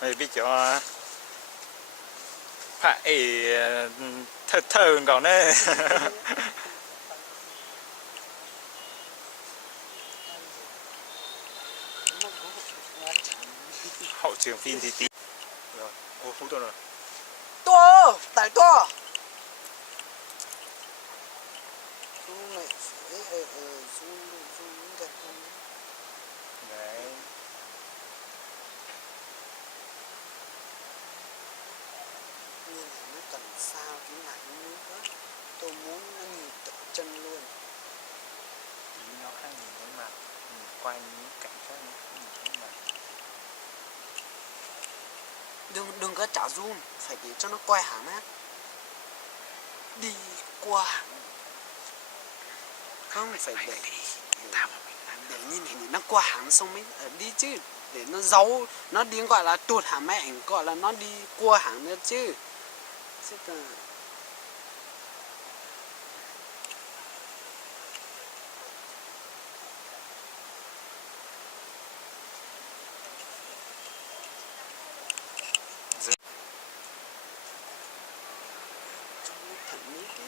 Mày biết cho phải thơ thơ còn đấy. Hậu trường phim thì tí rồi, ô hú tôi rồi. To, tải to. Xuống này, xuống gần hơn. Đấy. Nhìn nó tầm sao cái ngại nước đó. Tôi muốn nó nhìn tận chân luôn. Ý nó khác nhìn cái mặt, quay những cảnh khác nhìn cái mặt. Đừng có trả zoom, phải để cho nó quay hẳn á. Đi qua. Không phải để nhìn hình nó qua hẳn xong mới đi chứ, để nó giấu, nó đi gọi là tuột hẳn máy ảnh, gọi là nó đi qua hẳn nữa chứ. Chứ còn thẩm mỹ tí.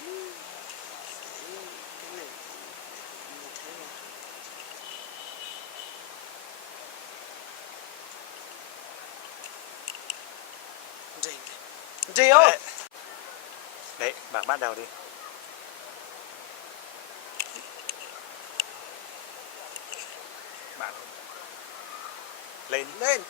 Cái này như thế là gì ơi. Đấy, bảng bắt đầu đi. Bạn lên. Lên.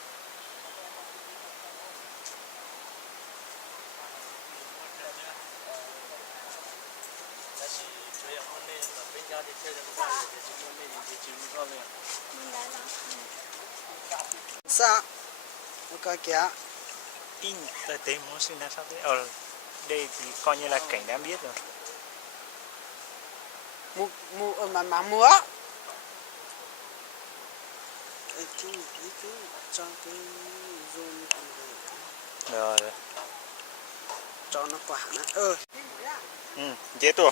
Sao? Ok kìa. In tới tế muốn sinh ra sao thế? Ở đây thì coi như là cảnh đã biết rồi. Mà múa. Cái cho cái zoom Rồi. cho nó quả nó Dễ tuổi.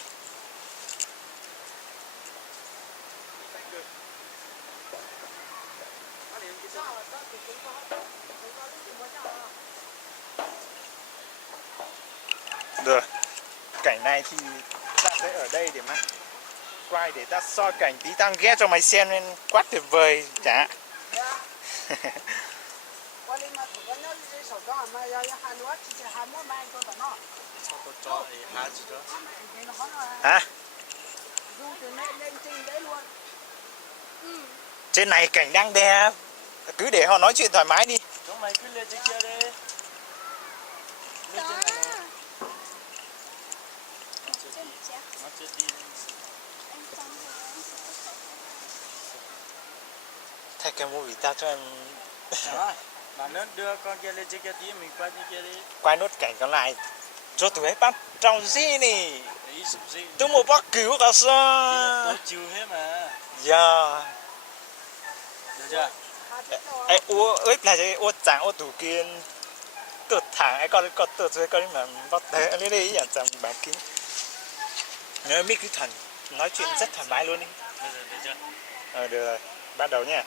Được. Cảnh này thì ta sẽ ở đây để mà quay để ta soi cảnh tí tao ghé cho mày xem nên quá tuyệt vời chả. Hả? Trên này cảnh đang đẹp. Cứ để họ nói chuyện thoải mái đi. Chúng mày cứ lên trên kia đi. Lên trên này này. Nó chưa đi. Thay cái movie tao cho em. Đó. Mà nếu đưa con kia lên trên kia tí mình quay trên kia đi. Quay nốt cảnh còn lại cho tụi ấy bắt trong gì nè. Ý sụp gì. Tôi một bác cứu cả sao. Tôi chiều hết mà. Dạ. Được chưa? Ê, ủa ếp là gì? Ủa chẳng ủa tủ kiên tụt thẳng ấy con tụt dưới con mà bắt thế anh đi à chẳng bà kín. Nếu biết cái thần nói chuyện rất thoải mái luôn đi. Bây giờ được chưa? Được rồi, bắt đầu nha.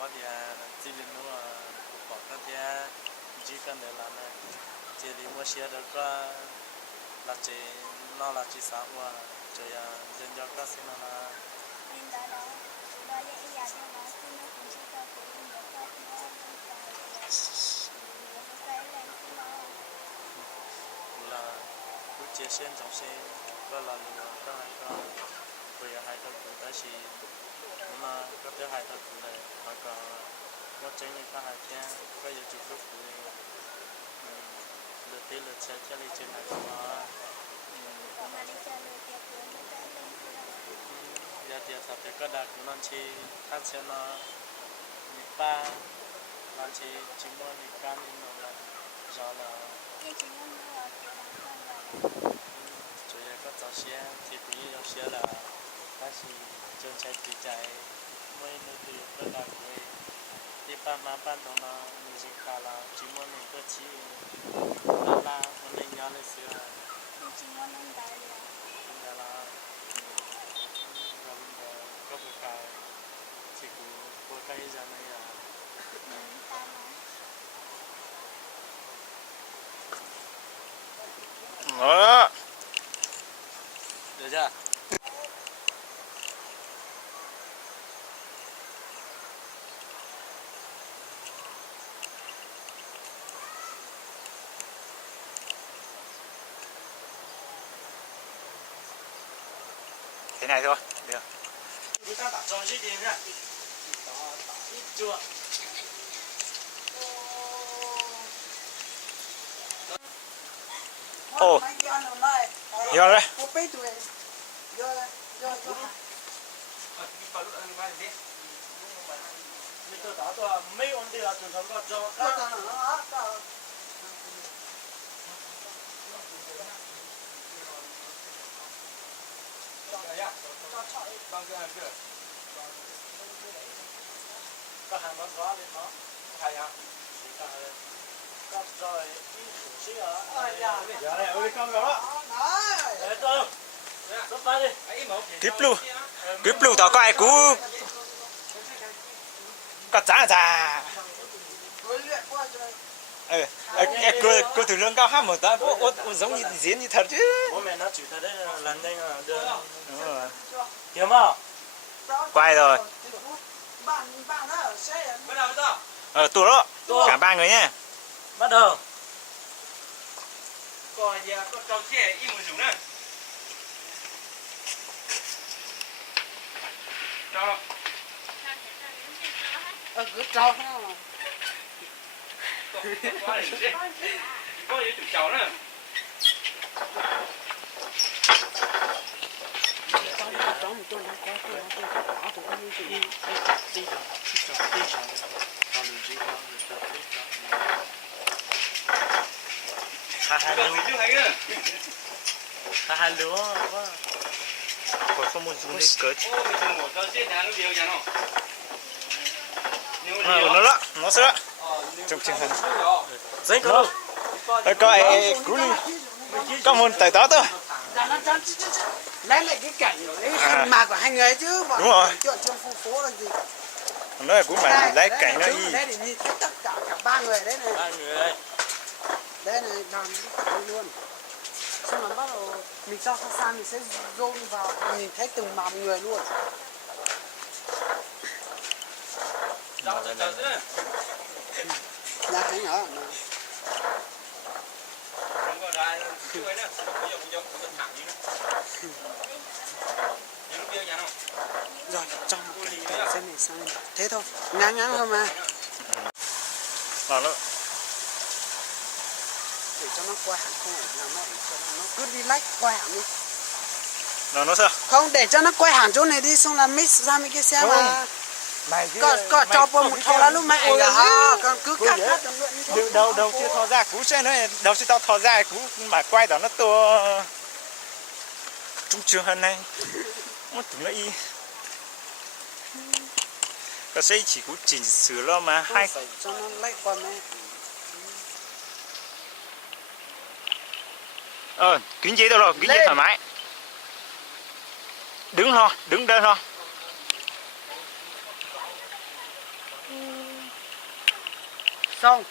có thì chỉ định nó bỏ các thì chỉ cần để làm này chỉ đi mua xe được là chỉ nó là chỉ sao mà chỉ dân cho các xin là là cứ chia sẻ trong xe có là lừa có hay có bây giờ hai thằng cũng đã chỉ nhưng mà các thứ hai thằng cũng này hoặc là nó chơi như các hai cha có giờ chụp lúc cũng được tiền được xe cho đi trên này mà giờ tiền thật thì có đặt nó chỉ hát xem nó nhị ba nó chỉ muốn nhị can đi nó là do là chủ yếu có早些thì cũng như有些là但是正在比赛每年都有个大会一般嘛办到了你是卡了只muốn你个起啦我们家的时候现在啦เราก็ประกาศที่กูประกาศจะไม่อยาก Đó. được chưa Thế này thôi, được. chúng ta đặt tròn chút đi nhá ít chưa Ồ, vô đây. mình tôi đã tôi mấy ông đi là tôi không có cho có hàng món quá lên nó hay à có rồi ít xíu à dạ này ơi con đó để tôi xuất phát đi Cướp lưu tao có ai cú. Có trả trả. Cô từ lương cao hát một ta, giống như diễn như thật chứ. bố mẹ nó chịu thật đấy lần đây là đưa Đúng rồi. hiểu không Quay rồi. Tụi đó. Cả ba người nha. bắt đầu có trâu xe im một chút nữa cho cứ trâu ha có gì chứ có gì tụi cháu nữa Hai còn gì chứ thấy nữa hai lứa quá. Còn không muốn dùng cái cỡ. ô mình dùng một trâu xe nhà nó đều vậy nó Nó đó, nó sẽ đó. Trong trường hình. giấy Nó. Coi cú đi. Có muốn tới đó thôi. lấy lại cái cảnh ấy mà của hai người chứ bọn Đúng rồi. chuyện trên khu phố là gì Nó là cú mà lấy cảnh nó y. đây để nhìn thấy tất cả ba người đấy này ba người đây đây này đòn đây luôn xong rồi bắt đầu mình cho xa mình sẽ zoom vào nhìn thấy từng màu người luôn cháu chứ là thấy nhỏ không có ra chứ ấy nữa bây giờ thẳng đi nữa những bây giờ nào rồi trong một cảnh xem này xong thế thôi ngắn ngắn thôi mà Nó để cho nó qua hẳn không phải làm nó cho nó cứ đi lách qua hẳn đi nó sao? không để cho nó quay hẳn chỗ này đi xong là mix ra mấy cái xe mà Mày có cho vào một thau lá lúc mày ảnh là ha còn cứ cắt luyện như thế đâu chưa thò ra cú xe nữa đâu chưa tao thò ra cú mà quay đó nó to trung trường hơn này nó tụi nó y có xe chỉ cú chỉnh sửa lo mà không hai phải cho nó lách qua mẹ kính giấy đâu rồi kính giấy thoải mái đứng thôi đứng đây thôi xong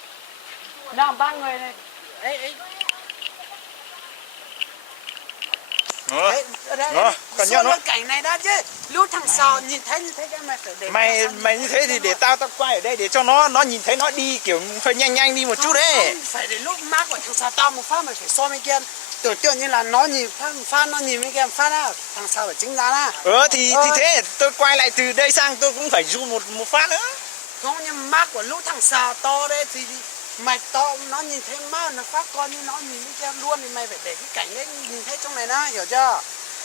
nào ba người này ấy đấy nó còn nhớ nó cảnh này đã chứ lúc thằng sò nhìn thấy như thế cái mày phải để mày như thế thì để tao quay ở đây để cho nó nhìn thấy nó đi kiểu hơi nhanh đi một chút đấy phải để lúc mát của thằng sò tao một phát mày phải so mấy kia tưởng tượng như là nó nhìn phát nó nhìn mấy kia phát á thằng sò phải chính giá á thì thế tôi quay lại từ đây sang tôi cũng phải zoom một phát nữa không nhưng mát của lúc thằng sò to đấy thì mày to nó nhìn thấy mát nó phát con như nó nhìn cái kia luôn thì mày phải để cái cảnh đấy nhìn thấy trong này nó hiểu chưa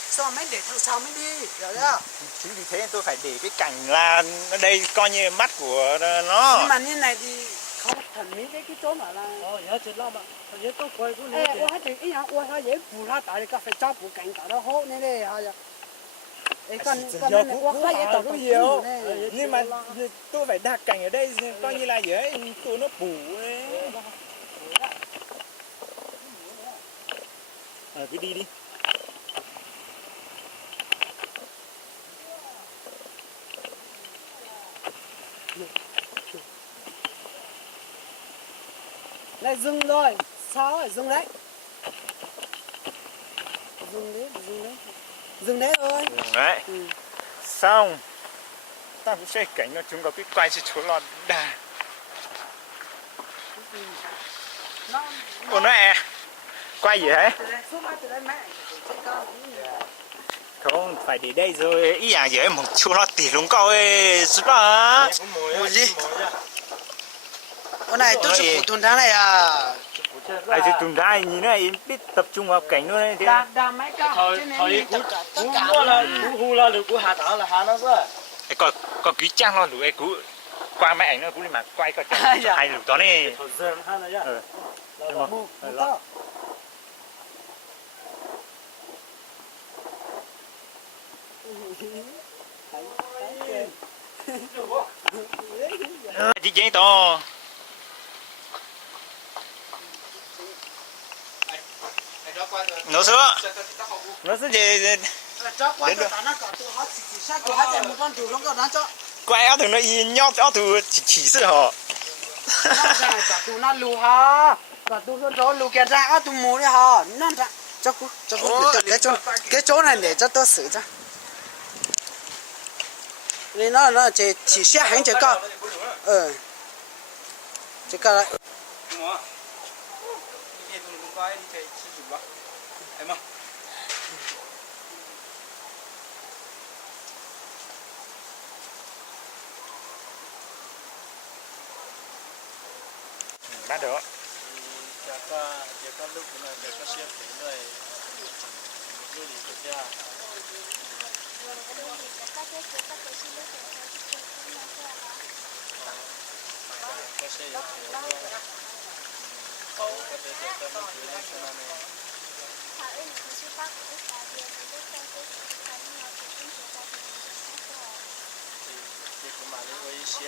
sao mới để thằng sau mới đi rồi đó. Chính vì thế tôi phải để cái cảnh là ở đây coi như mắt của nó. Nhưng mà như này thì không thẩm mỹ cái chỗ mà là nhớ chết lắm ạ. Nhớ tôi quay cũng ê tôi hát thì ý là tôi hay dễ phụ他打你咖啡渣補cảnh打得好呢咧係啊。你跟你我開嘢就咁nhiều nhưng mà tôi phải đặt cảnh ở đây coi như là dưới tụi nó bù ấy. Cứ đi đi. Này dừng rồi, sao rồi, dừng đấy. Dừng đấy ơi. Đấy. Xong. Ta cũng sẽ cảnh nó chúng có biết quay sẽ chỗ lọt đà. Ủa nó à. Quay gì thế? Không, phải để đây rồi. Ý à dễ một chỗ lọt tỉ luôn coi. Giúp đó. Mùi gì? Hôm nay tôi chụp tuần tháng này à. Ai chứ tuần ra nhìn nó em biết tập trung vào cảnh luôn đấy. Đà mấy cao. Thời cú mua là cú là được cú hạ tả là hạ nó cơ. Có ký trang lo đủ ấy cú qua máy ảnh nó cú đi mà quay coi cho hai lục đó này. Thời gian hạ nó ra. Chị giấy to. Nó sữa. Nó sữa gì? Quay áo thường nó nhót áo thường chỉ sữa họ. Nó lù ha. Cả tôi nó lù kia ra áo tôi mua đi ha. Nó ra cho cô cái chỗ này để cho tôi xử cho. Nên nó chỉ xe hành chỉ có chỉ có lại Bắt được. Giờ có lúc này giờ có xe đến rồi. Rồi đi tới ra. Có xe có thể cho nó cứ lên cho nó này. Thì cũng mà lấy cái xe